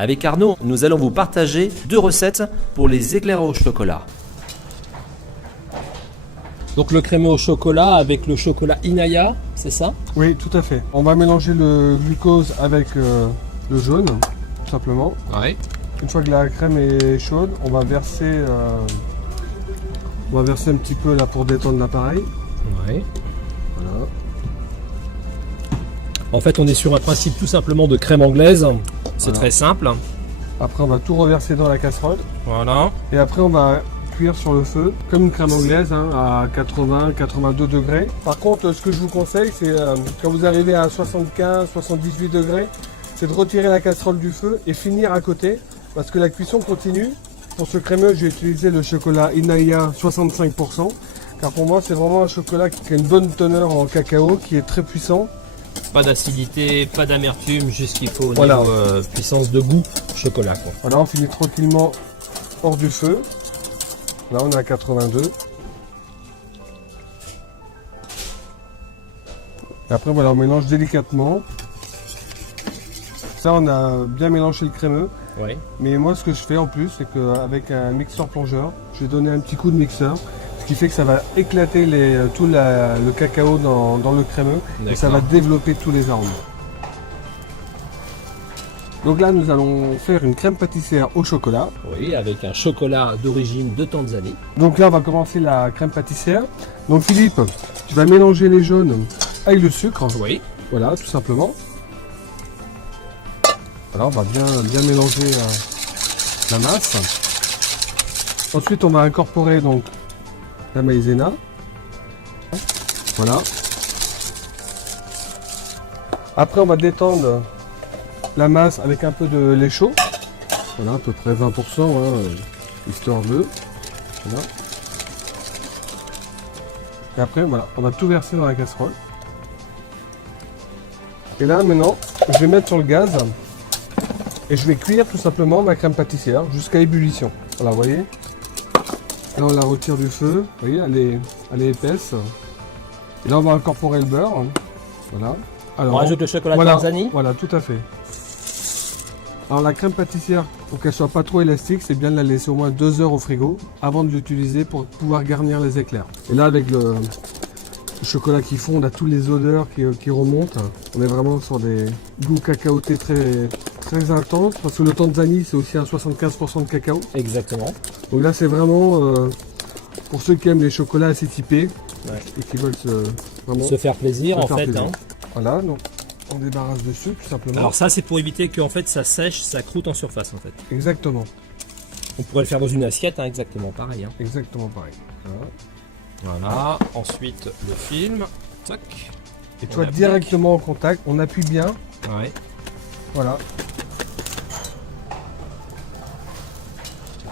Avec Arnaud, nous allons vous partager 2 recettes pour les éclairs au chocolat. Donc le crémeux au chocolat avec le chocolat Inaya, c'est ça? Oui, tout à fait. On va mélanger le glucose avec le jaune, tout simplement. Ouais. Une fois que la crème est chaude, on va verser un petit peu là pour détendre l'appareil. Ouais. Voilà. En fait, on est sur un principe tout simplement de crème anglaise. C'est Voilà. très simple. Après, on va tout reverser dans la casserole. Voilà. Et après, on va cuire sur le feu, comme une crème anglaise, hein, à 80-82 degrés. Par contre, ce que je vous conseille, c'est quand vous arrivez à 75-78 degrés, c'est de retirer la casserole du feu et finir à côté, parce que la cuisson continue. Pour ce crémeux, j'ai utilisé le chocolat Inaya 65%, car pour moi, c'est vraiment un chocolat qui a une bonne teneur en cacao, qui est très puissant. Pas d'acidité, pas d'amertume, juste qu'il faut au Voilà. niveau puissance de goût chocolat, quoi. Voilà, on finit tranquillement hors du feu. Là, on est à 82. Et après, voilà, on mélange délicatement. Ça, on a bien mélangé le crémeux. Ouais. Mais moi, ce que je fais en plus, c'est qu'avec un mixeur plongeur, je vais donner un petit coup de mixeur. Ce qui fait que ça va éclater tout le cacao dans le crémeux. Et ça va développer tous les arômes. Donc là, nous allons faire une crème pâtissière au chocolat. Oui, avec un chocolat d'origine de Tanzanie. Donc là, on va commencer la crème pâtissière. Donc Philippe, tu vas mélanger les jaunes avec le sucre. Oui. Voilà, tout simplement. Voilà, on va bien mélanger la masse. Ensuite, on va incorporer donc la maïzena. Voilà. Après, on va détendre la masse avec un peu de lait chaud. Voilà, à peu près 20%, histoire de. Voilà. Et après, voilà, on va tout verser dans la casserole. Et là, maintenant, je vais mettre sur le gaz et je vais cuire tout simplement ma crème pâtissière jusqu'à ébullition. Voilà, vous voyez. Là, on la retire du feu. Vous voyez, elle est épaisse. Et là, on va incorporer le beurre. Voilà. Alors, On rajoute le chocolat voilà, Tanzanie. voilà, tout à fait. Alors la crème pâtissière, pour qu'elle soit pas trop élastique, c'est bien de la laisser au moins 2 heures au frigo avant de l'utiliser pour pouvoir garnir les éclairs. Et là, avec le chocolat qui fond, on a toutes les odeurs qui remontent. On est vraiment sur des goûts cacaotés très intenses, parce que le Tanzanie, c'est aussi un 75% de cacao. Exactement. Donc là, c'est vraiment pour ceux qui aiment les chocolats assez typés, Ouais. et qui veulent vraiment Se faire plaisir, se en faire fait. plaisir. Hein. Voilà, donc on débarrasse dessus tout simplement. Alors ça, c'est pour éviter que en fait, ça sèche, ça croûte en surface, en fait. Exactement, On pourrait le faire dans une assiette, hein, exactement pareil. Hein. exactement pareil. Voilà. Voilà. Ensuite, le film. Tac. Et tu On vois, applique. directement en contact, on appuie bien, Ouais. voilà.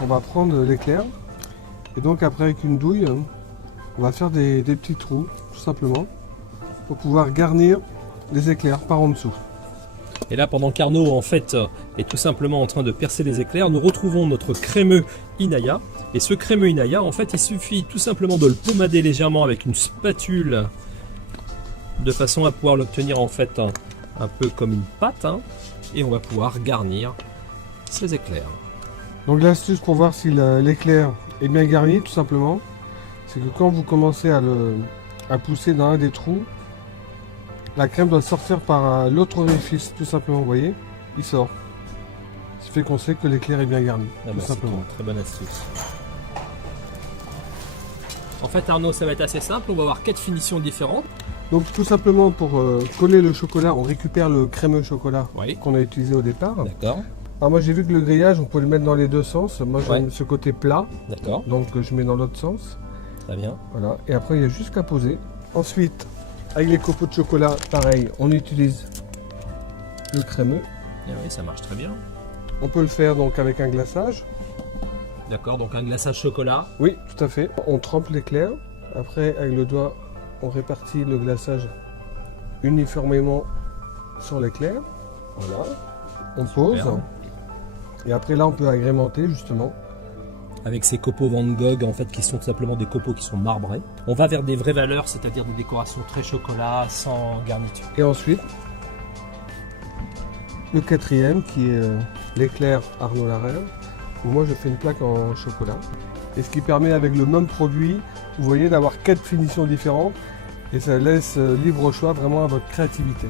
On va prendre l'éclair, et donc après avec une douille, on va faire des petits trous, tout simplement, pour pouvoir garnir les éclairs par en dessous. Et là, pendant qu'Arnaud, en fait, est tout simplement en train de percer les éclairs, nous retrouvons notre crémeux Inaya. Et ce crémeux Inaya, en fait, il suffit tout simplement de le pommader légèrement avec une spatule, de façon à pouvoir l'obtenir, en fait, un peu comme une pâte. Hein, et on va pouvoir garnir ces éclairs. Donc l'astuce pour voir si l'éclair est bien garni, tout simplement, c'est que quand vous commencez à pousser dans un des trous, la crème doit sortir par l'autre orifice, tout simplement, vous voyez, il sort. Ce qui fait qu'on sait que l'éclair est bien garni, Ah tout bah, c'est simplement. une très bonne astuce. En fait, Arnaud, ça va être assez simple. On va avoir 4 finitions différentes. Donc tout simplement pour coller le chocolat, on récupère le crémeux chocolat Oui. qu'on a utilisé au départ. D'accord. Alors moi j'ai vu que le grillage, on peut le mettre dans les deux sens. Moi j'aime Ouais. ce côté plat, D'accord. donc je mets dans l'autre sens. Très bien. Voilà. Et après il y a juste qu'à poser. Ensuite, avec les copeaux de chocolat, pareil, on utilise le crémeux. Et oui, ça marche très bien. On peut le faire donc avec un glaçage. D'accord, donc un glaçage chocolat. Oui, tout à fait. On trempe l'éclair. Après, avec le doigt, on répartit le glaçage uniformément sur l'éclair. Voilà. On pose. Superbe. Et après là, on peut agrémenter justement. Avec ces copeaux Van Gogh, en fait, qui sont tout simplement des copeaux qui sont marbrés. On va vers des vraies valeurs, c'est-à-dire des décorations très chocolat, sans garniture. Et ensuite, Le quatrième qui est l'éclair Arnaud Larraine, où moi je fais une plaque en chocolat. Et ce qui permet avec le même produit, vous voyez, d'avoir 4 finitions différentes et ça laisse libre choix vraiment à votre créativité.